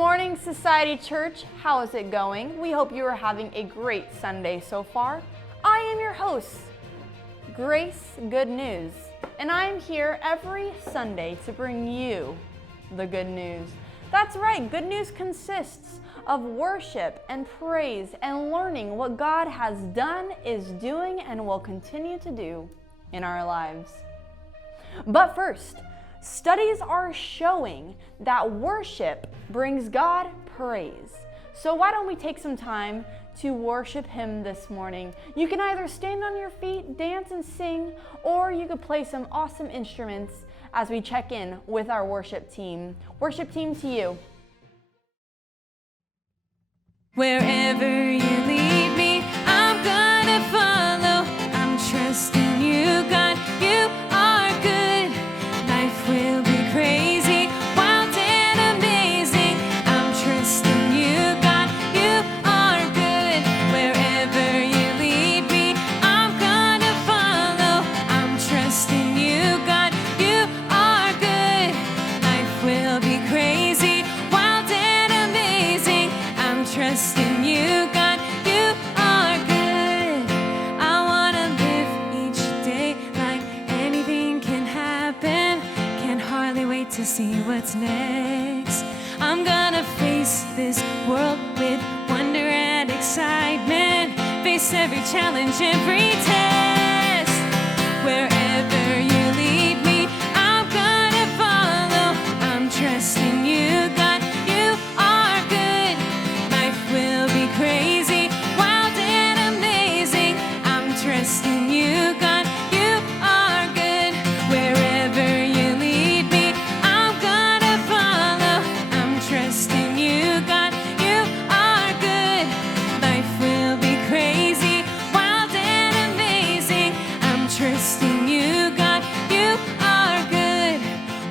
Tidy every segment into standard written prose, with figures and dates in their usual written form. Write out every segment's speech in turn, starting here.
morning, Society Church. How is it going? We hope you are having a great Sunday so far. I am your host, Grace Good News, and I am here every Sunday to bring you the good news. That's right, good news consists of worship and praise and learning what God has done, is doing, and will continue to do in our lives. But first, studies are showing that worship brings God praise. So why don't we take some time to worship Him this morning? You can either stand on your feet, dance and sing, or you could play some awesome instruments as we check in with our worship team. Worship team, to you. Wherever you lead me, I'm gonna follow. I'm trusting you, God. You are good. Life will be crazy, wild and amazing. I'm trusting you, God. You are good. Wherever you lead me, I'm gonna follow. I'm trusting you, God. You are good. Life will be crazy, wild and amazing. I'm trusting you, God. You are good. I wanna live each day like anything can happen. Can't hardly wait to see what's next. I'm gonna face this world with wonder and excitement. Face every challenge, every test. Wherever you lead me, I'm gonna follow. I'm trusting you, God. You are good. Life will be crazy, wild and amazing. I'm trusting you, God. You are good. Wherever you lead me, I'm gonna follow. I'm trusting you, God. You are good. Life will be crazy, wild and amazing. I'm trusting you, God. You are good.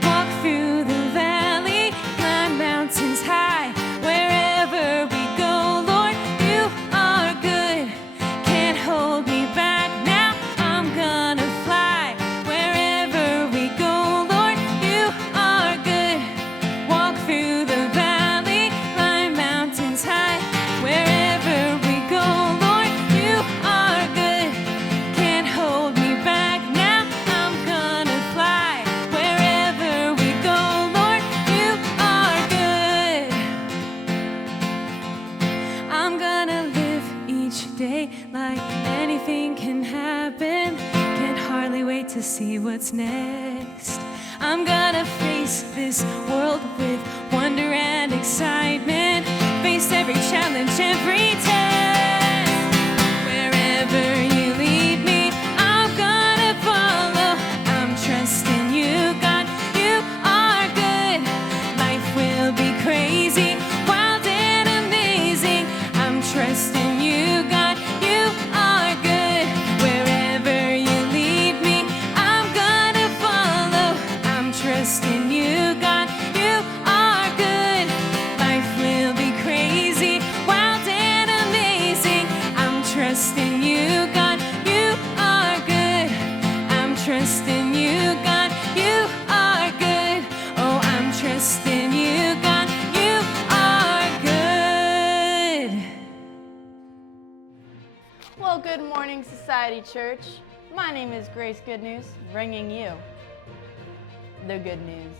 Walk through the valley, climb mountains high. Wherever we go, Lord, you are good. Can't hold me back now. I'm gonna fly. Wherever we go, Lord, you are good. Walk through the valley, climb mountains high. Wherever we go, Lord, you are good. Can't hold me back now. I'm gonna fly. Wherever we go, Lord, you are good. I'm gonna live each day like anything can happen. Can't hardly wait to see what's next. I'm gonna face this world with wonder and excitement. Face every challenge, every test. Wherever you lead me, I'm gonna follow. I'm trusting you, God. You are good. Life will be crazy, wild and amazing. I'm trusting you, God. You are good. Wherever you lead me, I'm gonna follow. I'm trusting you, God. You are good. Life will be crazy, wild and amazing. I'm trusting you, God. You are good. I'm trusting you, God. You are good. Oh, I'm trusting you, God. You are good. Well, good morning, Society Church. My name is Grace Good News, bringing you the good news.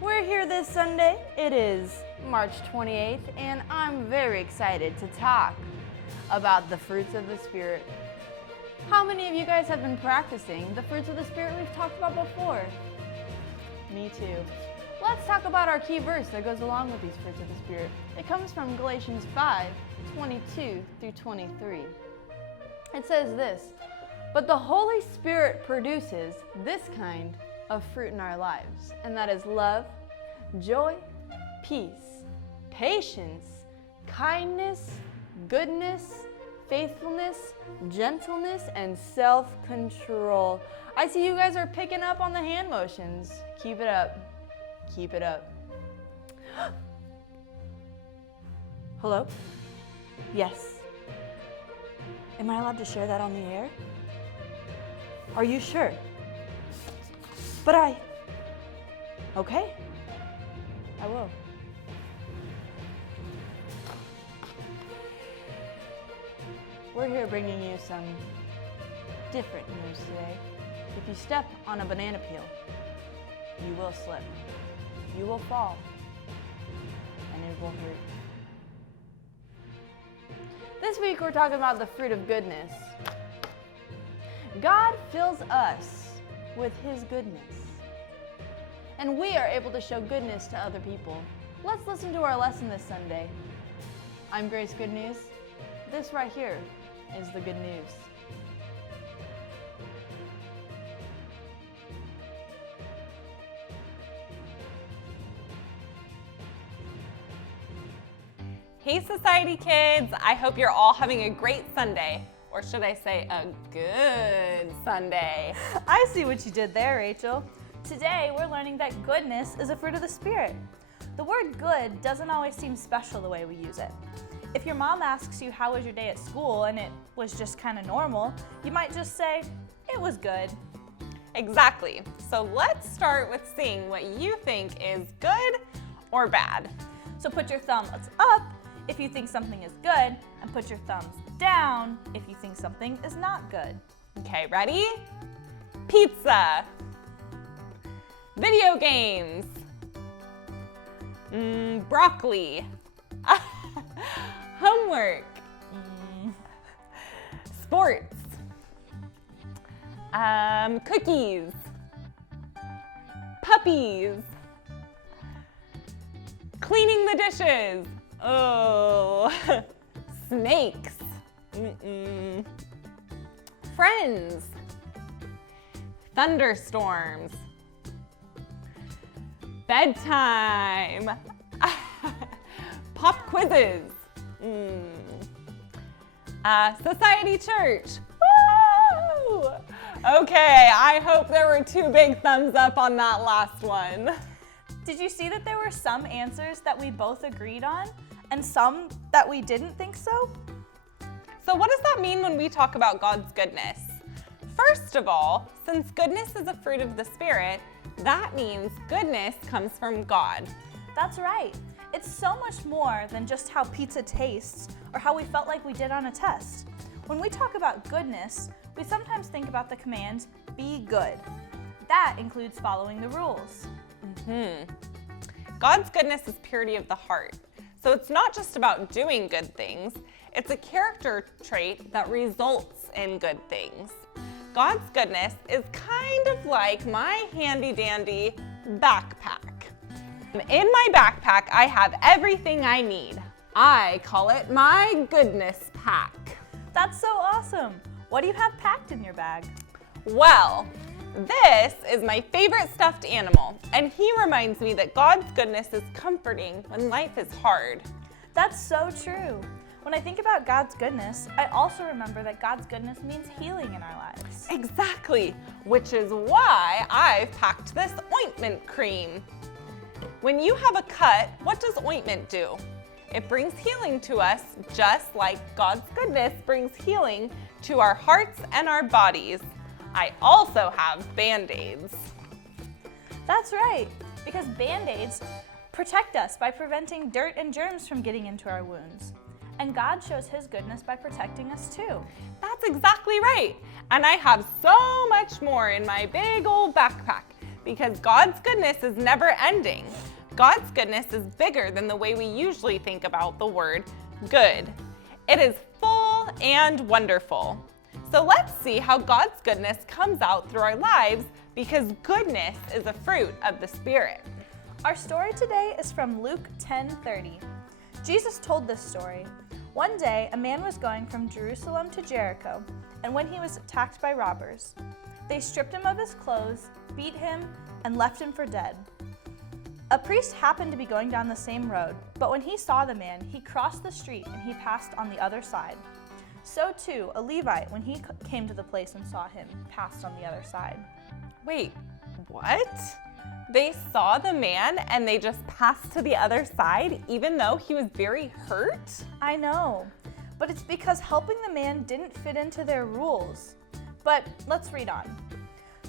We're here this Sunday. It is March 28th, and I'm very excited to talk about the fruits of the Spirit. How many of you guys have been practicing the fruits of the Spirit we've talked about before? Me too. Let's talk about our key verse that goes along with these fruits of the Spirit. It comes from Galatians 5:22 through 23. It says this: "But the Holy Spirit produces this kind of fruit in our lives, and that is love, joy, peace, patience, kindness, goodness, faithfulness, gentleness, and self-control." I see you guys are picking up on the hand motions. Keep it up. Keep it up. Hello? Yes. Am I allowed to share that on the air? Are you sure? But okay. I will. we're here bringing you some different news today. If you step on a banana peel, you will slip, you will fall, and it will hurt. This week we're talking about the fruit of goodness. God fills us with His goodness, and we are able to show goodness to other people. Let's listen to our lesson this Sunday. I'm Grace Good News. This right here is the good news. Hey Society kids, I hope you're all having a great Sunday, or should I say a good Sunday. I see what you did there, Rachel. Today we're learning that goodness is a fruit of the Spirit. The word good doesn't always seem special the way we use it. If your mom asks you how was your day at school and it was just kind of normal, you might just say, it was good. Exactly. So let's start with seeing what you think is good or bad. So put your thumbs up if you think something is good, and put your thumbs down if you think something is not good. Okay, ready? Pizza. Video games. Broccoli. Homework. Sports. Cookies. Puppies. Cleaning the dishes. Oh. Snakes. Friends. Thunderstorms. Bedtime. Pop quizzes. Society church. Woo! Okay, I hope there were 2 big thumbs up on that last one. Did you see that there were some answers that we both agreed on and some that we didn't think so? So what does that mean when we talk about God's goodness? First of all, since goodness is a fruit of the Spirit, that means goodness comes from God. That's right. It's so much more than just how pizza tastes or how we felt like we did on a test. When we talk about goodness, we sometimes think about the command, be good. That includes following the rules. God's goodness is purity of the heart. So it's not just about doing good things, it's a character trait that results in good things. God's goodness is kind of like my handy dandy backpack. In my backpack, I have everything I need. I call it my goodness pack. That's so awesome. What do you have packed in your bag? Well, this is my favorite stuffed animal, and he reminds me that God's goodness is comforting when life is hard. That's so true. When I think about God's goodness, I also remember that God's goodness means healing in our lives. Exactly, which is why I've packed this ointment cream. When you have a cut, what does ointment do? It brings healing to us, just like God's goodness brings healing to our hearts and our bodies. I also have Band-Aids. That's right, because Band-Aids protect us by preventing dirt and germs from getting into our wounds. And God shows His goodness by protecting us too. That's exactly right. And I have so much more in my big old backpack because God's goodness is never ending. God's goodness is bigger than the way we usually think about the word good. It is full and wonderful. So let's see how God's goodness comes out through our lives because goodness is a fruit of the Spirit. Our story today is from Luke 10:30. Jesus told this story. One day, a man was going from Jerusalem to Jericho, and when he was attacked by robbers, they stripped him of his clothes, beat him, and left him for dead. A priest happened to be going down the same road, but when he saw the man, he crossed the street and he passed on the other side. So too, a Levite, when he came to the place and saw him, passed on the other side. Wait, what? They saw the man and they just passed to the other side even though he was very hurt? I know, but it's because helping the man didn't fit into their rules. But let's read on.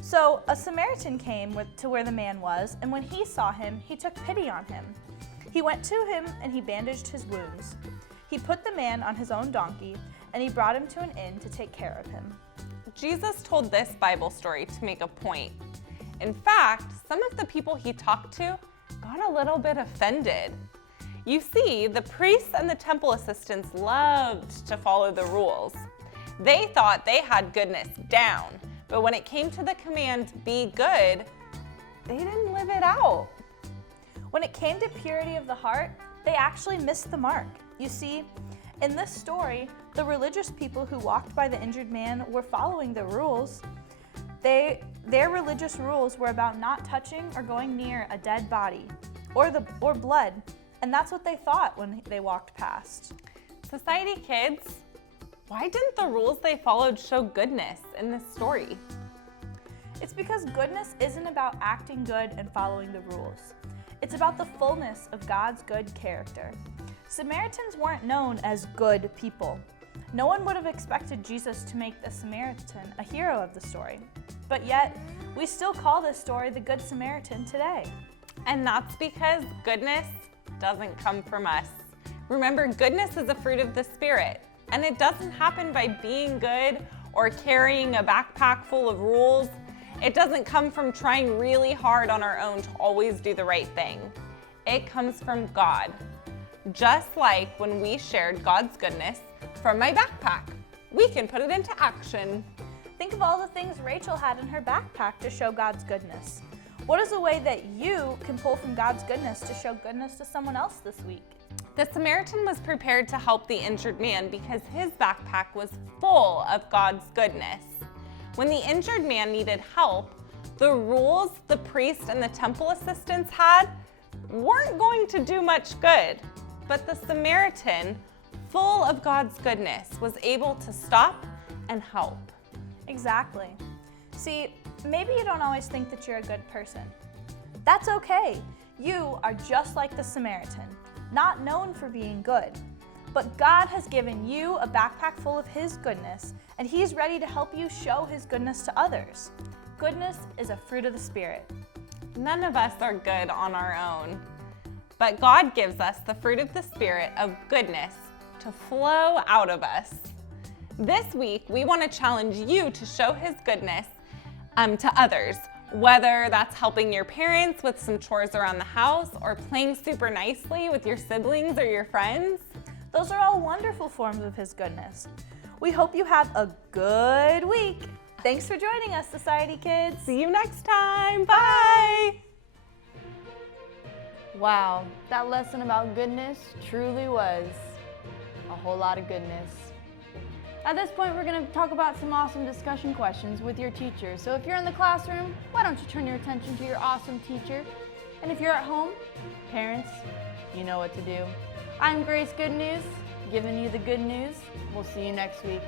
So a Samaritan came to where the man was, and when he saw him, he took pity on him. He went to him and he bandaged his wounds. He put the man on his own donkey, and he brought him to an inn to take care of him. Jesus told this Bible story to make a point. In fact, some of the people he talked to got a little bit offended. You see, the priests and the temple assistants loved to follow the rules. They thought they had goodness down, but when it came to the command, be good, they didn't live it out. When it came to purity of the heart, they actually missed the mark. You see, in this story, the religious people who walked by the injured man were following the rules. Their religious rules were about not touching or going near a dead body or blood, and that's what they thought when they walked past. Society kids, why didn't the rules they followed show goodness in this story? It's because goodness isn't about acting good and following the rules. It's about the fullness of God's good character. Samaritans weren't known as good people. No one would have expected Jesus to make the Samaritan a hero of the story. But yet, we still call this story the Good Samaritan today. And that's because goodness doesn't come from us. Remember, goodness is a fruit of the Spirit, and it doesn't happen by being good or carrying a backpack full of rules. It doesn't come from trying really hard on our own to always do the right thing. It comes from God. Just like when we shared God's goodness from my backpack, we can put it into action. Think of all the things Rachel had in her backpack to show God's goodness. What is a way that you can pull from God's goodness to show goodness to someone else this week? The Samaritan was prepared to help the injured man because his backpack was full of God's goodness. When the injured man needed help, the rules the priest and the temple assistants had weren't going to do much good. But the Samaritan, full of God's goodness, was able to stop and help. Exactly. See, maybe you don't always think that you're a good person. That's okay. You are just like the Samaritan, not known for being good. But God has given you a backpack full of His goodness, and He's ready to help you show His goodness to others. Goodness is a fruit of the Spirit. None of us are good on our own, but God gives us the fruit of the Spirit of goodness to flow out of us. This week, we want to challenge you to show His goodness to others, whether that's helping your parents with some chores around the house or playing super nicely with your siblings or your friends. Those are all wonderful forms of His goodness. We hope you have a good week. Thanks for joining us, Society Kids. See you next time. Bye. Wow, that lesson about goodness truly was a whole lot of goodness. At this point, we're going to talk about some awesome discussion questions with your teacher. So if you're in the classroom, why don't you turn your attention to your awesome teacher? And if you're at home, parents, you know what to do. I'm Grace Good News, giving you the good news. We'll see you next week.